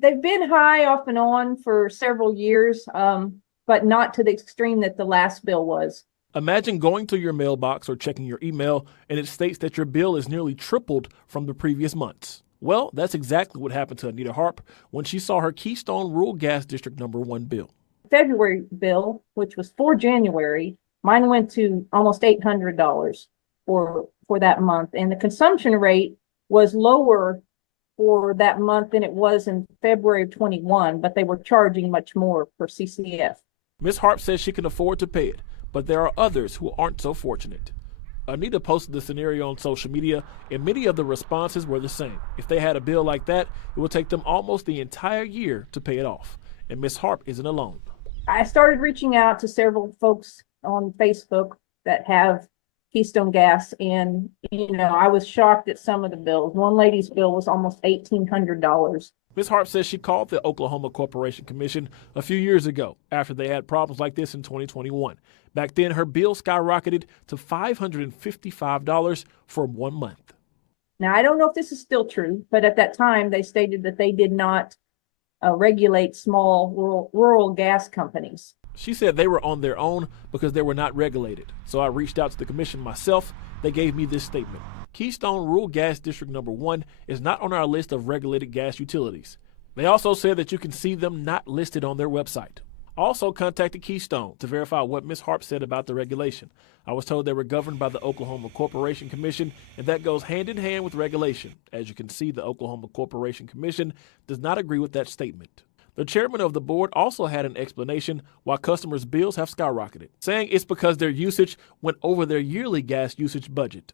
They've been high off and on for several years, but not to the extreme that the last bill was. Imagine going to your mailbox or checking your email and it states that your bill is nearly tripled from the previous months. Well, that's exactly what happened to Anita Harp when she saw her Keystone Rural Gas District number 1 bill. February bill, which was for January, mine went to almost $800 for that month, and the consumption rate was lower for that month than it was in February of 21, but they were charging much more for CCF. Ms. Harp says she can afford to pay it, but there are others who aren't so fortunate. Anita posted the scenario on social media, and many of the responses were the same. If they had a bill like that, it would take them almost the entire year to pay it off. And Ms. Harp isn't alone. I started reaching out to several folks on Facebook that have Keystone Gas, and I was shocked at some of the bills. One lady's bill was almost $1,800. Ms. Harp says she called the Oklahoma Corporation Commission a few years ago after they had problems like this in 2021. Back then, her bill skyrocketed to $555 for 1 month. Now, I don't know if this is still true, but at that time, they stated that they did not regulate small rural gas companies. She said they were on their own because they were not regulated. So I reached out to the commission myself. They gave me this statement. Keystone Rural Gas District number 1 is not on our list of regulated gas utilities. They also said that you can see them not listed on their website. I also contacted Keystone to verify what Ms. Harp said about the regulation. I was told they were governed by the Oklahoma Corporation Commission, and that goes hand in hand with regulation. As you can see, the Oklahoma Corporation Commission does not agree with that statement. The chairman of the board also had an explanation why customers' bills have skyrocketed, saying it's because their usage went over their yearly gas usage budget.